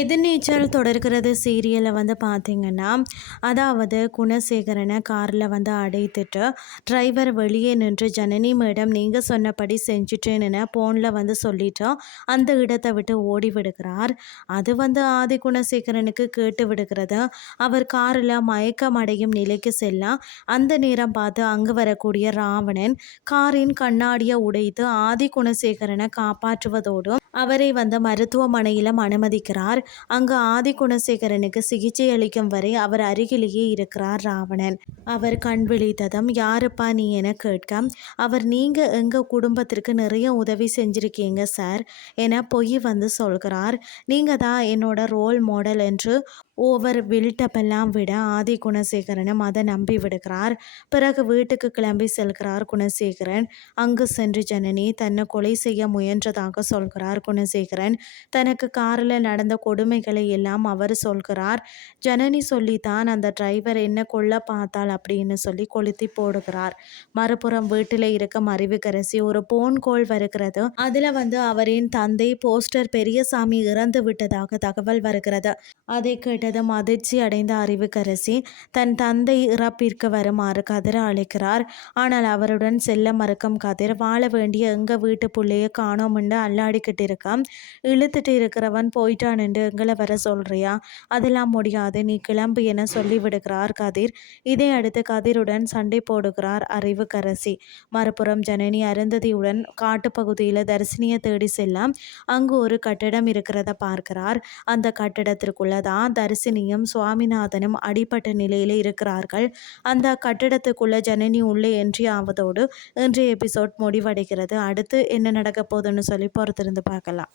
எதிர்நீச்சல் தொடர்கிறது சீரியலை வந்து பார்த்தீங்கன்னா, அதாவது குணசேகரனை காரில் வந்து அடைத்துட்டு டிரைவர் வெளியே நின்று ஜனனி மேடம் நீங்கள் சொன்னபடி செஞ்சுட்டேன்னு ஃபோனில் வந்து சொல்லிட்டு அந்த இடத்தை விட்டு ஓடி விடுகிறார். அது வந்து ஆதி குணசேகரனுக்கு கேட்டு விடுகிறது. அவர் காரில் மயக்கம் அடையும் நிலைக்கு செல்ல அந்த நேரம் பார்த்து அங்கு வரக்கூடிய ராவணன் காரின் கண்ணாடியை உடைத்து ஆதி குணசேகரனை காப்பாற்றுவதோடு அவரை வந்து மருத்துவமனையிலும் அனுமதிக்கிறார். அங்கு ஆதி குணசேகரனுக்கு சிகிச்சை அளிக்கும் வரை அவர் அருகிலேயே இருக்கிறார் ராவணன். அவர் கண் விழித்ததும் யாருப்பா நீ என கேட்க அவர் நீங்க எங்க குடும்பத்திற்கு நிறைய உதவி செஞ்சிருக்கீங்க சார் என பொய் வந்து சொல்கிறார். நீங்க தான் என்னோட ரோல் மாடல் என்று ஓவர் பில்டப்பெல்லாம் விட ஆதி குணசேகரனும் அதை நம்பி விடுகிறார். பிறகு வீட்டுக்கு கிளம்பி செல்கிறார் குணசேகரன். அங்கு சென்று ஜனனி தன்னை கொலை செய்ய முயன்றதாக சொல்கிறார் குணசேகரன். தனக்கு காரில் நடந்த கொடுமைகளை எல்லாம் அவர் சொல்கிறார். ஜனனி சொல்லித்தான் அந்த டிரைவர் என்ன கொல்ல பார்த்தாள் அப்படின்னு சொல்லி கொளுத்தி போடுகிறார். மறுபுறம் வீட்டில் இருக்கும் அறிவுக்கரசி ஒரு போன் கோல் வருகிறது. அதில் வந்து அவரின் தந்தை போஸ்டர் பெரியசாமி இறந்து விட்டதாக தகவல் வருகிறது. அதை கேட்டதும் அதிர்ச்சி அடைந்த அறிவுக்கரசி தன் தந்தை இறப்பிற்கு வருமாறு கதிரை அழைக்கிறார். ஆனால் அவருடன் செல்ல மறுக்கும் கதிர் வாழ வேண்டிய எங்க வீட்டு பிள்ளைய காணோம்னு அல்லாடிக்கிட்டு இருக்கான். இழுத்துட்டு இருக்கிறவன் போயிட்டான் என்று எங்களை வர சொல்றியா? அதெல்லாம் முடியாது, நீ கிளம்பு என சொல்லிவிடுகிறார் கதிர். இதை அடுத்து கதிருடன் சண்டை போடுகிறார் அறிவுக்கரசி. மறுபுறம் ஜனனி அருந்ததியுடன் காட்டுப்பகுதியில் தரிசனியை தேடி செல்லாம். அங்கு ஒரு கட்டிடம் இருக்கிறத பார்க்கிறார். அந்த கட்டிடத்திற்குள்ளதான் தரிசினியும் சுவாமிநாதனும் அடிப்பட்ட நிலையில் இருக்கிறார்கள். அந்த கட்டிடத்துக்குள்ள ஜனனி உள்ளே என்ட்ரி ஆவதோடு இன்றைய எபிசோட் முடிவடைகிறது. அடுத்து என்ன நடக்க போகுதுன்னு சொல்லி பொறுத்திருந்து பார்க்கலாம்.